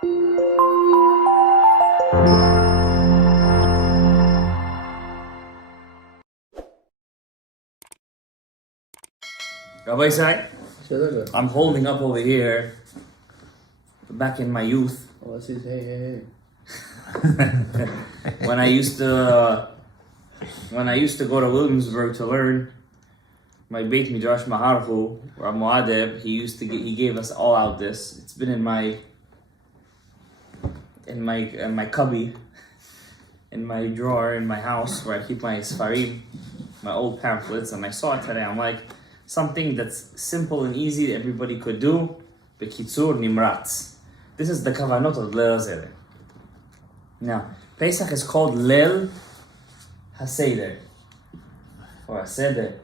Rabbi Sai, I'm holding up over here, back in my youth. Oh, it says, hey. when I used to go to Williamsburg to learn, my Beit Midrash Maharhu, Rav Shalom Gadaev, he gave us all out this. It's been in my cubby, in my drawer in my house where I keep my Sfarim, my old pamphlets, and I saw it today. I'm like, something that's simple and easy that everybody could do. Bekitzur Nimratz. This is the Kavanot of Leil Seder. Now, Pesach is called Leil HaSeder, or Seder.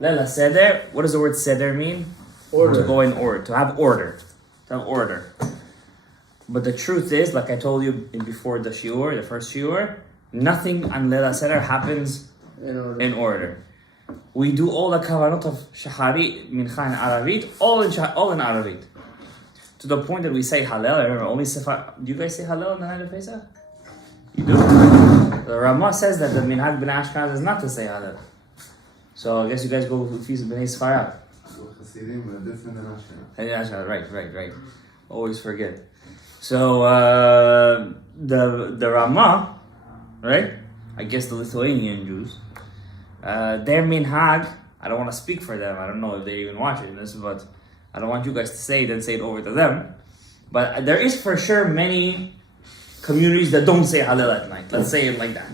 Leil HaSeder. What does the word Seder mean? Order. To go in order, to have order. But the truth is, like I told you before the shiur, the first shiur, nothing on Leil HaSeder happens in order. We do all the kavanot of Shahari, Mincha and Aravit, all in Aravit. To the point that we say Hallel. I remember only Sefer. Do you guys say Hallel on the night of Pesach? You do? The Ramah says that the Minhag B'nai Ashkenaz is not to say Hallel. So I guess you guys go with Feast of B'nai Sfarad. Right. Always forget. So the Ramah, right? I guess the Lithuanian Jews, their minhag, I don't want to speak for them, I don't know if they're even watching this, but I don't want you guys to say it and say it over to them. But there is for sure many communities that don't say Hallel at night. Let's say it like that.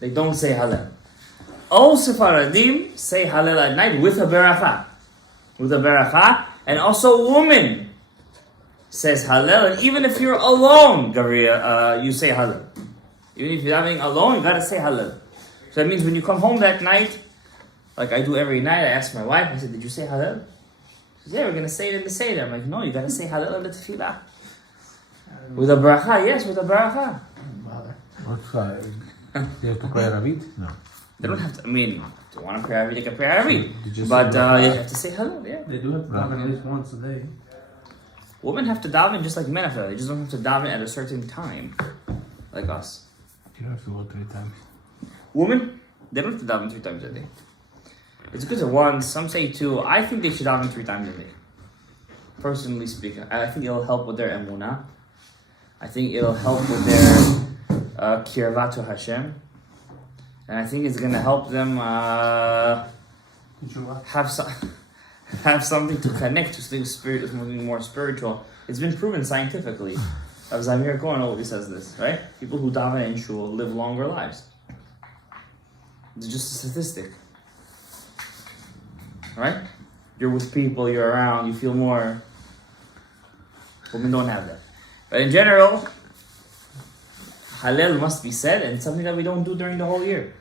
They don't say Hallel. All Sephardim say Hallel at night with a beracha. And also a woman says Hallel, and even if you're alone, Gabriel, you say Hallel. Even if you're having alone, you gotta say Hallel. So that means when you come home that night, like I do every night, I ask my wife, I said, did you say Hallel? She said, yeah, we're gonna say it in the Seder. I'm like, no, you gotta say Hallel in the Tefillah. With a bracha, yes, with a bracha. What's they have to pray Aravit? No. They don't have to, I mean, if you want to pray Aravit, they can pray Aravit. But you have to say Hallel, yeah. They do have to daven at least once a day. Women have to daven just like men have to. They just don't have to daven at a certain time, like us. You don't have to go 3 times. Women, they don't have to daven 3 times a day. It's good to once, some say 2. I think they should daven 3 times a day. Personally speaking, I think it'll help with their emunah. I think it'll help with their kirva to Hashem. And I think it's going to help them have something to connect to something more spiritual. It's been proven scientifically. Rav Zamir Cohen always says this, right? People who daven in shul live longer lives. It's just a statistic, right? You're with people, you're around, you feel more. Women don't have that. But in general, Hallel must be said, and it's something that we don't do during the whole year.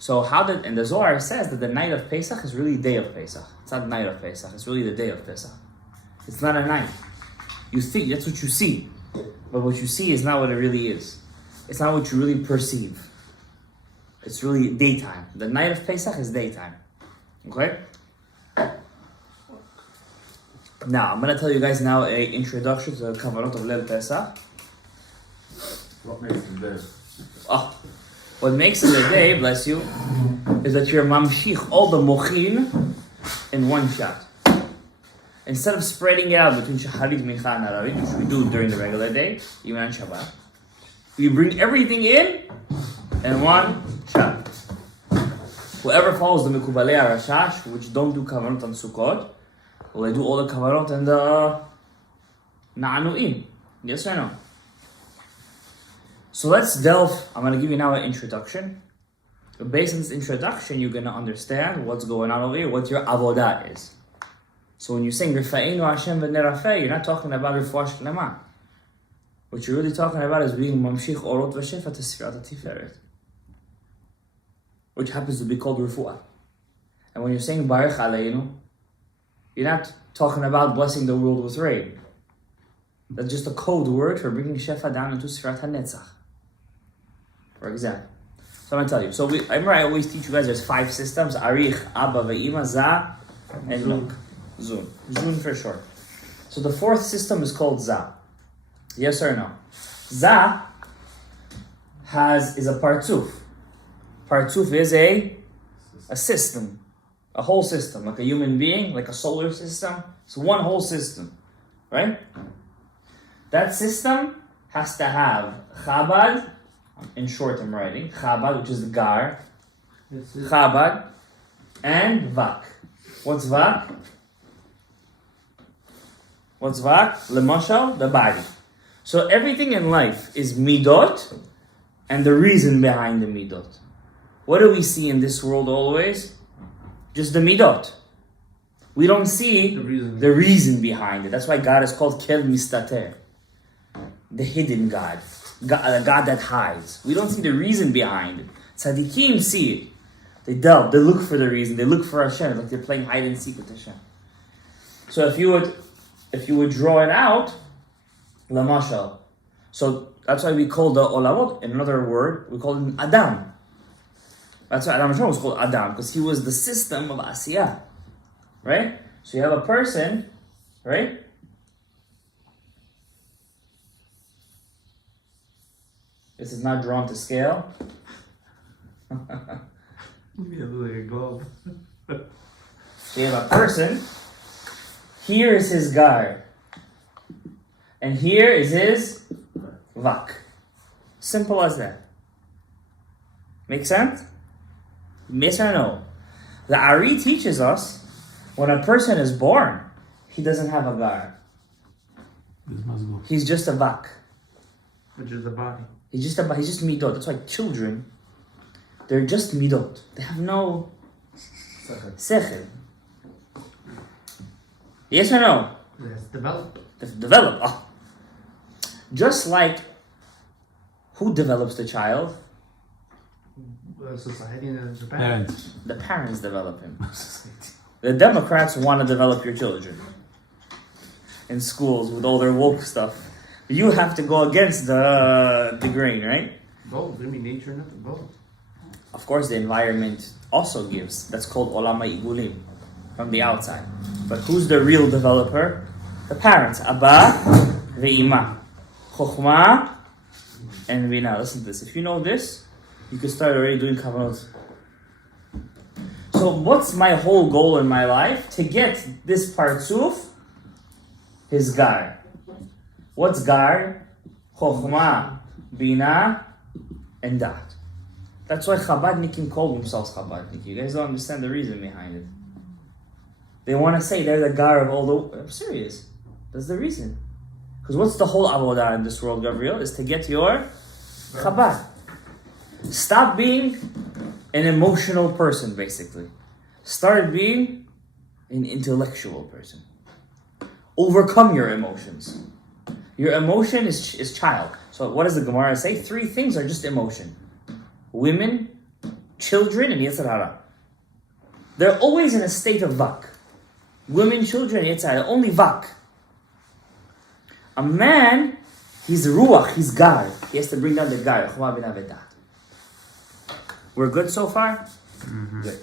So and the Zohar says that the night of Pesach is really the day of Pesach. It's not the night of Pesach, it's really the day of Pesach. It's not a night. You think, that's what you see. But what you see is not what it really is. It's not what you really perceive. It's really daytime. The night of Pesach is daytime. Okay? Now, I'm going to tell you guys now an introduction to the Kavanot of Leil Pesach. What makes it day? What makes it a day, bless you, is that you're mamshich all the mochin in one shot. Instead of spreading it out between Shacharit, Mincha, and Aravit, which we do during the regular day, even on Shabbat, we bring everything in one shot. Whoever follows the Mekubalei Arashash, which don't do Kavanot on Sukkot, well, they do all the Kavanot and the Na'anu'im. Yes or no? So let's delve. I'm going to give you now an introduction. Based on this introduction, you're going to understand what's going on over here, what your avodah is. So when you're saying Rifa'inu Hashem v'nerafeh, you're not talking about Refuah Shlema. What you're really talking about is being Mamshich Orot v'Shefa to Sfirat HaTiferet, which happens to be called Refuah. And when you're saying Barech Aleinu, you're not talking about blessing the world with rain. That's just a code word for bringing Shefa down into Sfirat HaNetzach. For example. So I'm going to tell you. So I always teach you guys there's 5 systems. Arich, Abba, Ve'ima, Za, and Luk. Zun. Zun for short. So the fourth system is called Za. Yes or no? Za is a partzuf. Partzuf is a system. A whole system. Like a human being, like a solar system. It's one whole system. Right? That system has to have Chabad. In short, I'm writing. Chabad, which is the Gar. Chabad. And Vak. What's Vak? What's Vak? Lemashal, the body. So everything in life is midot and the reason behind the midot. What do we see in this world always? Just the midot. We don't see the reason behind it. That's why God is called Kel Mistater. The hidden God. The God that hides. We don't see the reason behind it. Tzaddikim see it. They delve, they look for the reason, they look for Hashem, like they're playing hide and seek with Hashem. So if you would draw it out, Lamashal. So that's why we call the Olamot, in another word, we call him Adam. That's why Adam Hashem was called Adam, because he was the system of Asiyah. Right? So you have a person, right? This is not drawn to scale. Yeah, like a globe. So you have a person. Here is his gar. And here is his vak. Simple as that. Make sense? Yes or no? The Ari teaches us when a person is born, he doesn't have a gar. He's just a vak. Which is the body. He's just midot. That's why children, they're just midot. They have no sechel. Yes or no? Yes, develop. Develop. Oh. Just like, who develops the child? Society and Japan. Parents. The parents develop him. The Democrats want to develop your children in schools with all their woke stuff. You have to go against the grain, right? Both. I mean, nature, nothing. Both. Of course, the environment also gives. That's called olama igulim, from the outside. But who's the real developer? The parents. Abba ve'ima. Chokhmah and Bina. Listen to this. If you know this, you can start already doing Kavanot. So what's my whole goal in my life? To get this partzuf, his gar. What's gar? Chokhmah, Bina, and Dat. That's why Chabadnikim call themselves Chabadnik. You guys don't understand the reason behind it. They want to say they're the gar of all the... I'm serious. That's the reason. Because what's the whole avodah in this world, Gabriel? Is to get your Chabad. Stop being an emotional person, basically. Start being an intellectual person. Overcome your emotions. Your emotion is child. So what does the Gemara say? 3 things are just emotion. Women, children, and Yetzer Hara. They're always in a state of vak. Women, children, Yetzer Hara, only vak. A man, he's ruach, he's gar. He has to bring down the gar. We're good so far? Mm-hmm. Good.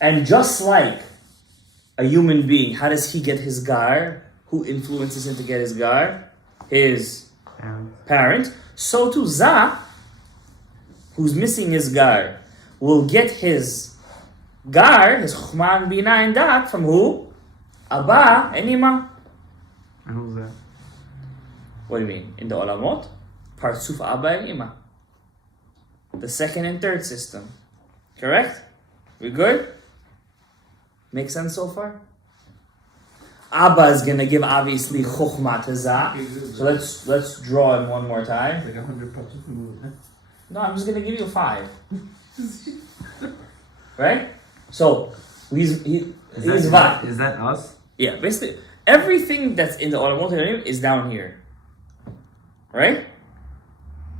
And just like a human being, how does he get his gar? Who influences him to get his gar? His parent. So too Za, who's missing his gar, will get his gar, his Chokhmah and Bina and Dat from who? Abba and Ima. And who's that? What do you mean? In the Olamot? Partzuf Abba and Ima. The second and third system. Correct? We good? Make sense so far? Abba is gonna give obviously Chokhmah to Za. So let's draw him one more time. Like 100 pups of food, huh? No, I'm just gonna give you 5. Right? So he's Vak. Is that us? Yeah, basically everything that's in the Olamot is down here. Right?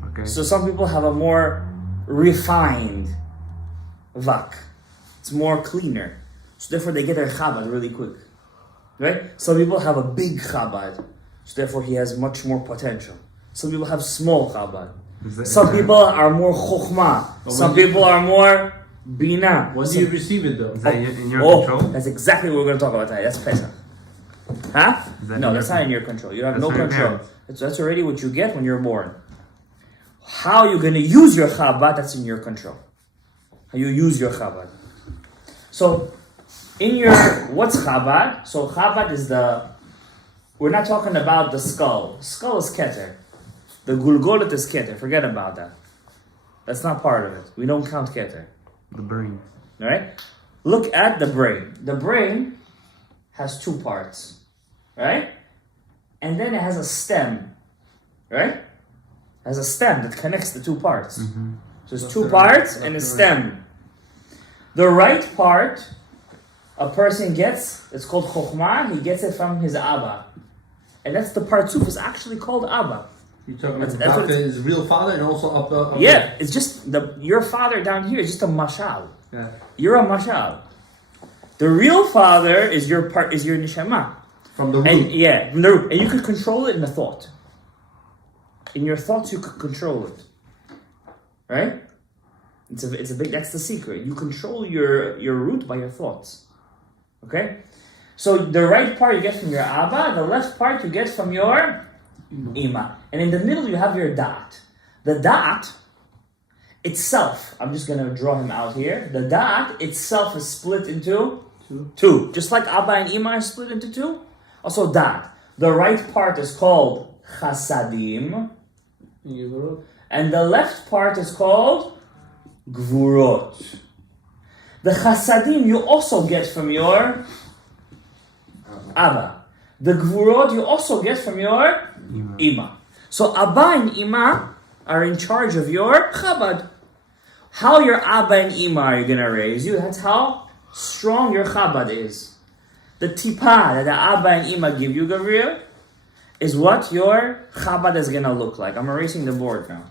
Okay. So some people have a more refined Vak. It's more cleaner. So therefore they get their Chabad really quick. Right? Some people have a big Chabad. So therefore he has much more potential. Some people have small Chabad. Some people are more Chokhmah. Some people are more Bina. When do you receive it though? Is that in your Oh, control? that's exactly what we're going to talk about tonight. That's Pesach. Huh? Is that No, in that's your- not in your control. You have That's no not your control. parents. That's already what you get when you're born. How you're going to use your Chabad, that's in your control. How you use your Chabad. So, in your, what's Chabad? So Chabad is we're not talking about the skull. Skull is Keter. The Gulgolet is Keter. Forget about that. That's not part of it. We don't count Keter. The brain. Alright? Look at the brain. The brain has two parts. Right? And then it has a stem. Right? It has a stem that connects the two parts. Mm-hmm. So it's two parts and a stem. The right part a person gets, it's called Chokhmah, he gets it from his Abba. And that's the Partzuf, is actually called Abba. You're talking That's about what his real father and also up Yeah, it's just, your father down here is just a mashal. Yeah. You're a mashal. The real father is your neshama. From the root. And yeah, from the root. And you could control it in a thought. In your thoughts, you could control it. Right? It's a big, that's the secret. You control your root by your thoughts. Okay? So the right part you get from your Abba, the left part you get from your Ima. And in the middle you have your Da'at. The Da'at itself, I'm just going to draw him out here. The Da'at itself is split into two. Just like Abba and Ima are split into two. Also Da'at. The right part is called Chasadim. And the left part is called Gvurot. The Chasadim you also get from your Abba. The Gvurot you also get from your Ima. So Abba and Ima are in charge of your Chabad. How your Abba and Ima are going to raise you, that's how strong your Chabad is. The Tipa that the Abba and Ima give you, Gabriel, is what your Chabad is going to look like. I'm erasing the board now.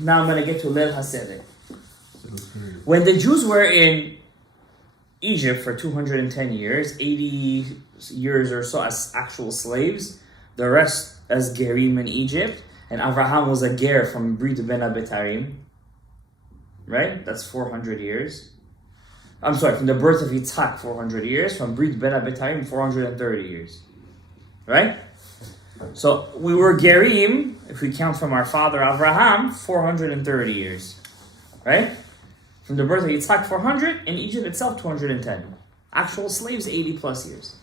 Now I'm going to get to Leil HaSeder. When the Jews were in Egypt for 210 years, 80 years or so as actual slaves, the rest as Gerim in Egypt, and Avraham was a Ger from Brit Ben Abetarim, right? That's 400 years. I'm sorry, from the birth of Yitzhak, 400 years, from Brit Ben Abetarim, 430 years, right? So we were Gerim, if we count from our father Avraham, 430 years, right? From the birth of Yitzhak, 400, in Egypt itself, 210. Actual slaves, 80 plus years.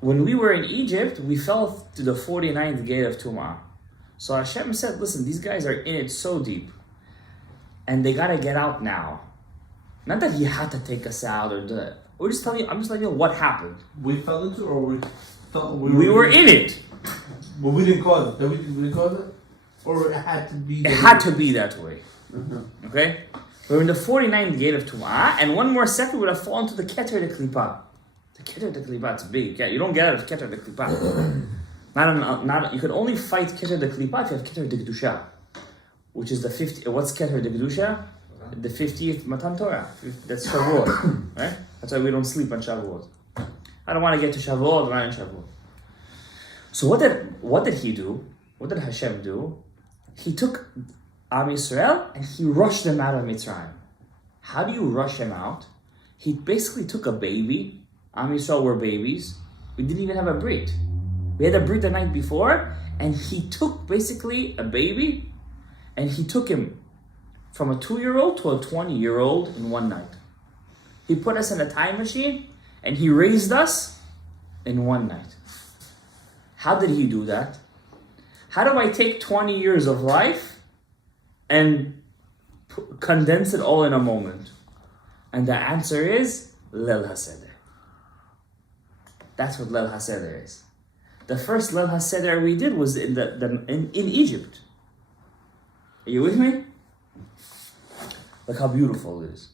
When we were in Egypt, we fell to the 49th gate of Tum'ah. So Hashem said, listen, these guys are in it so deep, and they gotta get out now. Not that he had to take us out or do it. I'm just telling you what happened. We fell into or we thought We were in it. But we didn't cause it. Did we cause it? Or it had to be It had to be that way. Okay? We're in the 49th gate of Tum'ah, and one more second we would have fallen to the Keter de Klippah. The Keter de Klippah, it's big. Yeah, you don't get out of Keter de Klippah. You can only fight Keter de Klippah if you have Keter de Kedusha, which is the 50. What's Keter de Kedusha? The 50th Matan Torah. That's Shavuot, right? That's why we don't sleep on Shavuot. I don't want to get to Shavuot, right on Shavuot. So what did he do? What did Hashem do? He took Am Yisrael and he rushed them out of Mitzrayim. How do you rush them out? He basically took a baby. Am Yisrael were babies. We didn't even have a brit. We had a brit the night before, and he took basically a baby, and he took him from a 2-year-old to a 20-year-old in one night. He put us in a time machine, and he raised us in one night. How did he do that? How do I take 20 years of life and condense it all in a moment? And the answer is Leil HaSeder. That's what Leil HaSeder is. The first Leil HaSeder we did was in Egypt. Are you with me? Look how beautiful it is.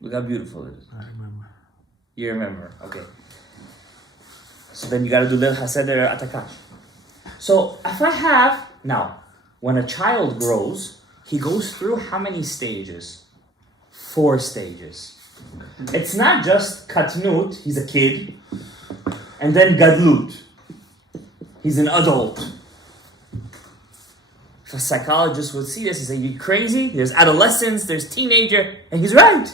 Look how beautiful it is. I remember. You remember, okay. So then you gotta do Leil HaSeder Atakash. So if I have, now, when a child grows, he goes through how many stages? 4 stages. It's not just Katnut, he's a kid, and then Gadlut, he's an adult. If a psychologist would see this, he'd say, "You're crazy. There's adolescence, there's teenager," and he's right.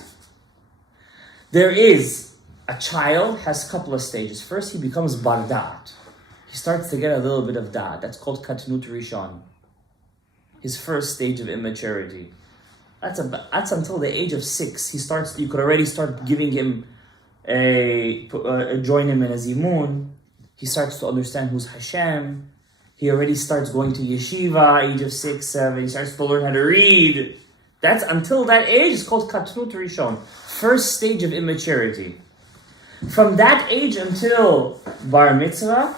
There is a child has a couple of stages. First, he becomes bar da'at. He starts to get a little bit of da'at. That's called katnut rishon. His first stage of immaturity. That's until the age of 6. You could already start giving him join him in a zimun. He starts to understand who's Hashem. He already starts going to yeshiva, age of 6, 7. He starts to learn how to read. That's until that age. It's called katnut rishon. First stage of immaturity. From that age until bar mitzvah,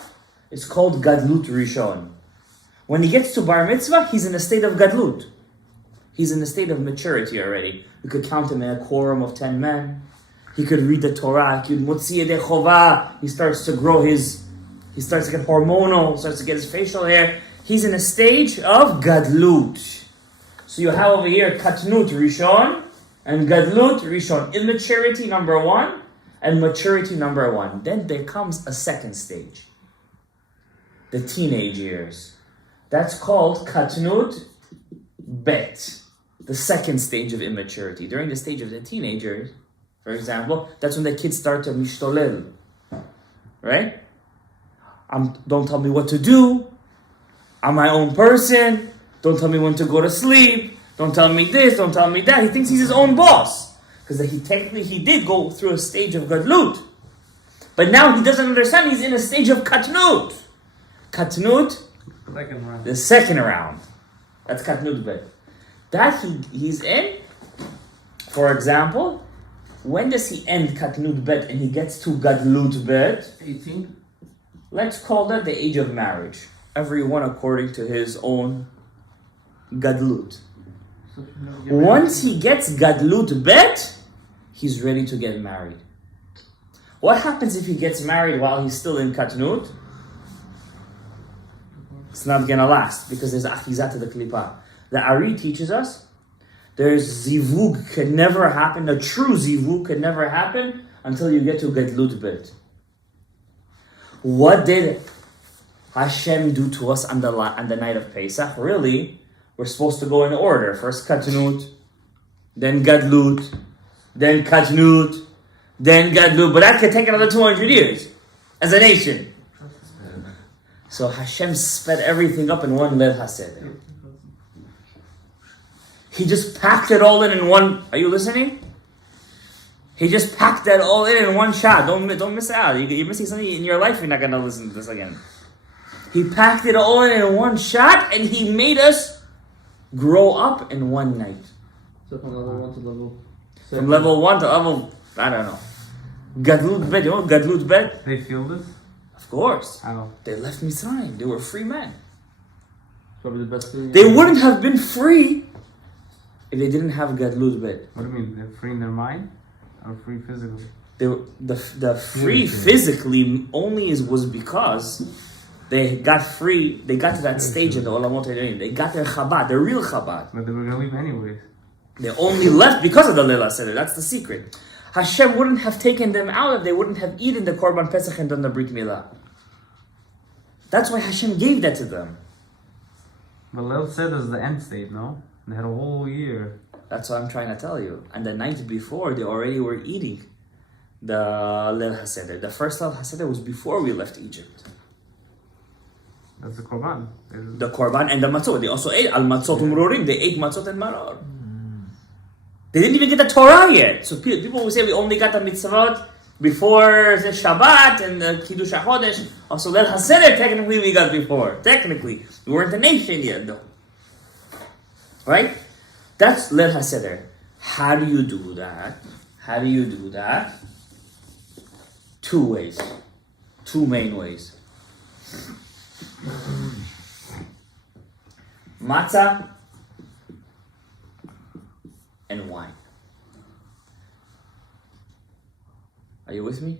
it's called gadlut rishon. When he gets to bar mitzvah, he's in a state of gadlut. He's in a state of maturity already. You could count him in a quorum of 10 men. He could read the Torah. He could motzi yedei chova. He starts to grow he starts to get hormonal, starts to get his facial hair. He's in a stage of gadlut. So you have over here katnut rishon and gadlut rishon. Immaturity number 1 and maturity number 1. Then there comes a second stage. The teenage years. That's called katnut bet. The second stage of immaturity. During the stage of the teenagers, for example, that's when the kids start to mishtolel. Right? Don't tell me what to do. I'm my own person. Don't tell me when to go to sleep. Don't tell me this, don't tell me that. He thinks he's his own boss. Because he did go through a stage of gadlut. But now he doesn't understand he's in a stage of katnut. Katnut, Second round. the second round. That's katnut bet. That he's in, for example, when does he end katnut bet and he gets to gadlut bet? 18. Let's call that the age of marriage. Everyone according to his own gadlut. Once he gets gadlut bet, he's ready to get married. What happens if he gets married while he's still in katnut? It's not gonna last because there's achizat to the klipa. The Ari teaches us there's zivug can never happen. A true zivug can never happen until you get to gadlut bet. What did Hashem do to us on the night of Pesach? Really, we're supposed to go in order. First katnut, then gadlut, then katnut, then gadlut. But that could take another 200 years as a nation. So Hashem sped everything up in one Leil HaSeder. He just packed it all in one. Are you listening? He just packed that all in one shot. Don't miss out. You're missing something in your life. You're not gonna listen to this again. He packed it all in one shot, and he made us grow up in one night. So from level 1 to level 7. From level 1 to level, I don't know. Gadlut bet. You know Gadlut bet? They feel this? Of course. How? They left Mitzrayim. They were free men. Probably the best thing. They wouldn't have been free if they didn't have Gadlut bet. What do you mean? They're free in their mind? Or free physically? The free physically only was because they got free. They got to that stage in the Olamot Ha'ilim. They got their Chabad, their real Chabad. But they were going to leave anyways. They only left because of the Leil HaSeder. That's the secret. Hashem wouldn't have taken them out if they wouldn't have eaten the Korban Pesach and done the Brit Milah. That's why Hashem gave that to them. But Leil Seder is the end state, no? They had a whole year. That's what I'm trying to tell you. And the night before, they already were eating the Leil HaSeder. The first Leil HaSeder was before we left Egypt. That's the Korban. The Korban and the Matzot. They also ate Al-Matzot Umrorim. They ate Matzot and Maror. They didn't even get the Torah yet. So people will say we only got the Mitzvot before the Shabbat and the Kiddush HaChodesh. Also Leil HaSeder technically we got before. Technically. We weren't a nation yet though. Right? That's Leil HaSeder. How do you do that? How do you do that? 2 ways. 2 main ways. Matzah and wine. Are you with me?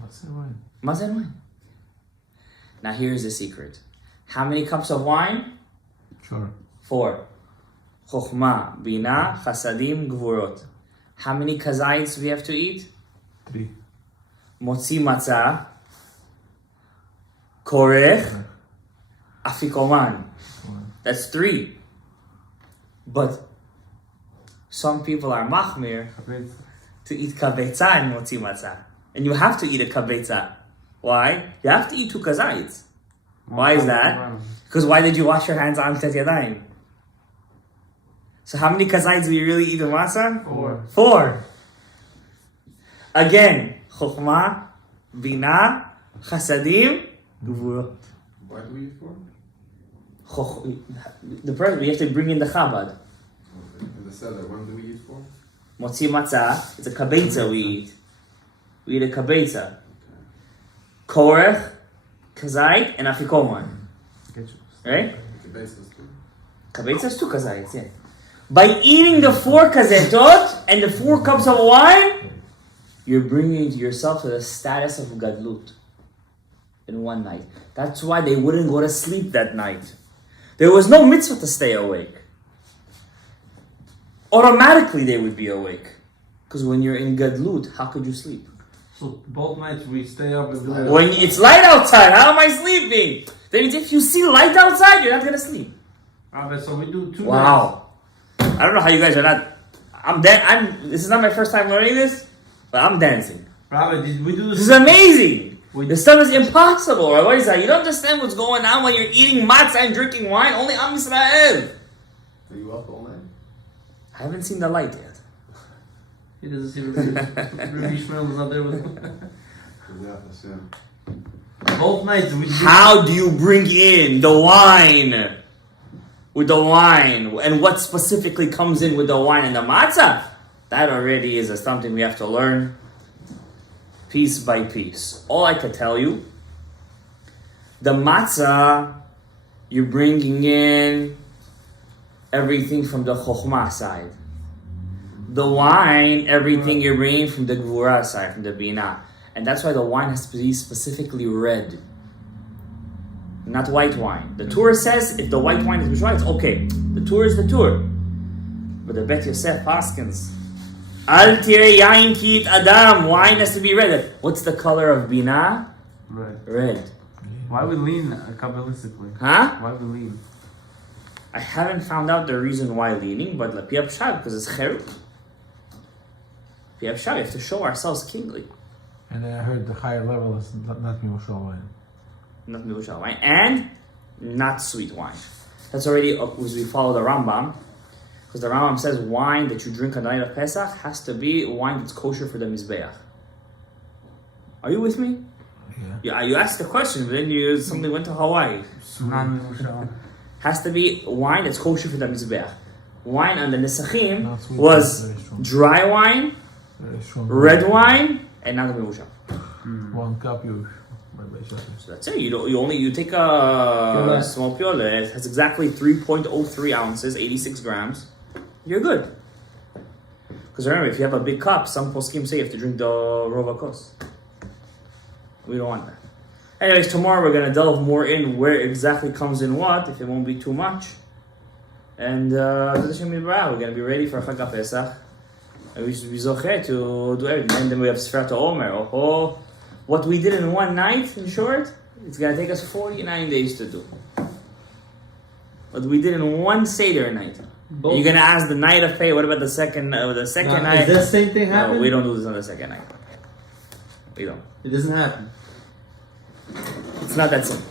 What's that wine? Matzah and wine. Now here's the secret. How many cups of wine? Sure. 4. Chokhmah, Bina, Chasadim, Gvurot. How many kazayits we have to eat? 3. Motzi matzah, Korech, Afikoman. That's 3. But some people are machmir to eat kabetza and motzi matzah. And you have to eat a kabetza. Why? You have to eat 2 kazayits. Why is that? Because why did you wash your hands on Tet Yadayim? So how many kazayits do you really eat in matzah? 4. Again, chokhmah, bina, chasadim, gvurot. Why do we eat 4? We have to bring in the Chabad. Okay. In the Seder, when do we eat 4? Motzi matzah, it's a kabetza we eat. We eat a kabetza. Korech, kazait, and afikoman. Right? The base is 2. Kabetza is 2 kazaits, yeah. By eating the 4 kazetot and the 4 cups of wine, you're bringing yourself to the status of gadlut in one night. That's why they wouldn't go to sleep that night. There was no mitzvah to stay awake. Automatically they would be awake. Because when you're in gadlut, how could you sleep? So both nights we stay up and do it. When it's light outside, how am I sleeping? Then if you see light outside, you're not going to sleep. So we do 2 nights. Wow. I don't know how you guys are not... This is not my first time learning this, but I'm dancing. Rabbi, did we do This is amazing. We- This stuff is impossible. Right? What is that? You don't understand what's going on when you're eating matzah and drinking wine. Only Am Yisrael. Are you up all night? I haven't seen the light yet. He doesn't see Ruby Shmuel is not there with him. Both nights we do. How do you bring in the wine? With the wine. And what specifically comes in with the wine and the matzah? That already is something we have to learn. Piece by piece. All I can tell you, the matzah, you're bringing in everything from the chokhmah side. The wine, everything you're bringing from the gvura side, from the bina. And that's why the wine has to be specifically red. Not white wine. The Torah says if the white wine is bishwa, it's okay. The Torah is the Torah. But the Bet Yosef Paskins, Al tirei yain ki it adam. Wine has to be red. What's the color of bina? Red. Why we lean kabbalistically? Huh? Why we lean? I haven't found out the reason why leaning, but Pi Pshat, because it's cherut. Pi Pshat, we have to show ourselves kingly. And then I heard the higher level is not Mimushal wine. Not mivushal wine, and not sweet wine. That's already as we follow the Rambam, because the Rambam says wine that you drink on the night of Pesach has to be wine that's kosher for the mizbeach. Are you with me? Yeah. You asked the question, but then something went to Hawaii. Has to be wine that's kosher for the mizbeach. Wine on the Nesachim was dry wine, red wine, and not the mivushal. 1 cup you. So that's it. You take a small piole. It has exactly 3.03 ounces, 86 grams. You're good. Because remember, if you have a big cup, some poskim say you have to drink the rova kos. We don't want that. Anyways, tomorrow we're gonna delve more in where exactly comes in what, if it won't be too much. And we're gonna be ready for Chag Pesach. And we should be zocheh to do everything. And then we have Sfrat Omer. Oh. What we did in one night, in short, it's going to take us 49 days to do. What we did in one Seder night. You're going to ask the night of pay, what about the second night? Does that same thing happen? No, we don't do this on the second night. We don't. It doesn't happen. It's not that simple.